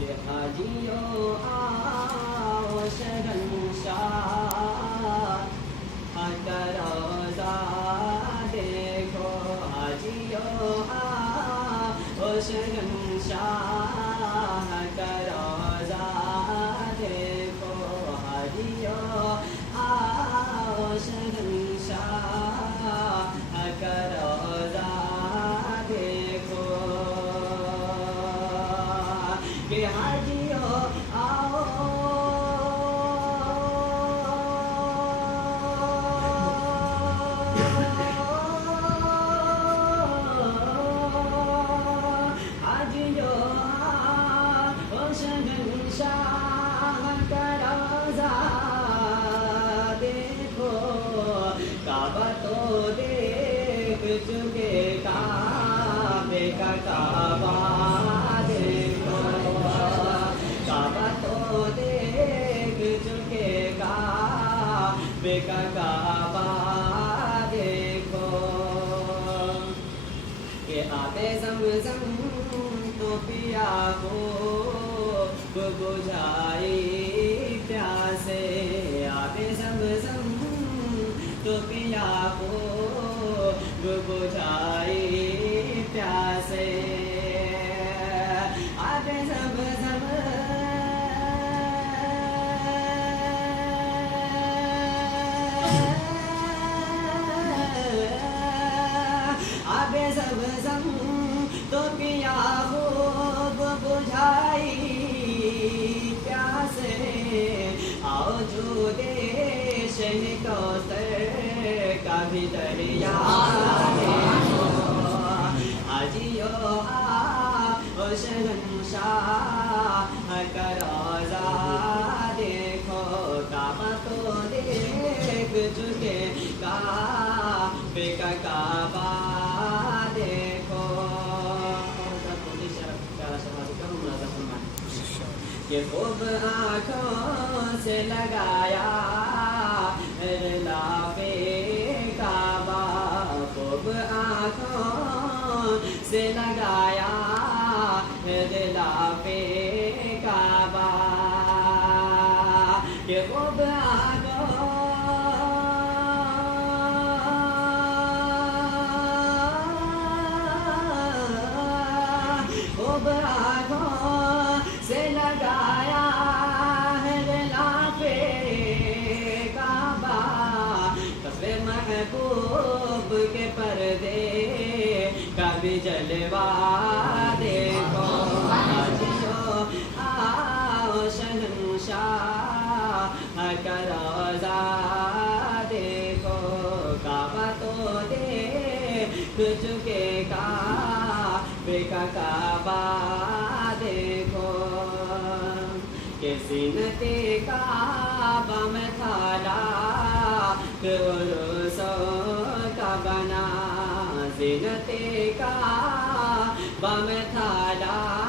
کہ حاجیوں آؤ شہنشاہ کا روضہ دیکھو، حاجیوں آؤ شہنشاہ کا روضہ دیکھو، حاجیوں آؤ شہنشاہ کا روضہ دیکھو، کہ حاجیوں آؤ شہنشاہ کا روضہ دیکھو، کعبہ تو دیکھ چکے، کعبے کا کعبہ دیکھو، کعبہ تو دیکھ چکے، کعبے کا کعبہ دیکھو، کہ آب زمزم تو پیا ہو بجھائی پیاسے، آب زمزم تو پیا ہو بجھائی پیاسے، آب زمزم آب زمزم تو پیا ہو بجھائی پیاسے، آؤ جو شہ کوثر کا بھی دریا دیکھو، حاجیوں آؤ شہنشاہ کا روضہ دیکھو، کعبہ تو دیکھ چکے، کعبے کا کعبہ دیکھو، کہ خوب آنکھوں سے لگایا غلاف کعبہ، خوب آنکھوں سے لگایا غلاف کعبہ، کہ خوب آنکھوں سے لگایا ہے غلاف کعبہ، قصر محبوب کے پردے کا بھی جلوہ دیکھو، حاجیوں آؤ شہنشاہ کا روضہ دیکھو، کعبہ تو دیکھ چکے، کعبے کا کعبہ دیکھو، کہ زینت کعبہ میں تھا لاکھ عروسوں کا بنا، زینت کعبہ میں تھا لاکھ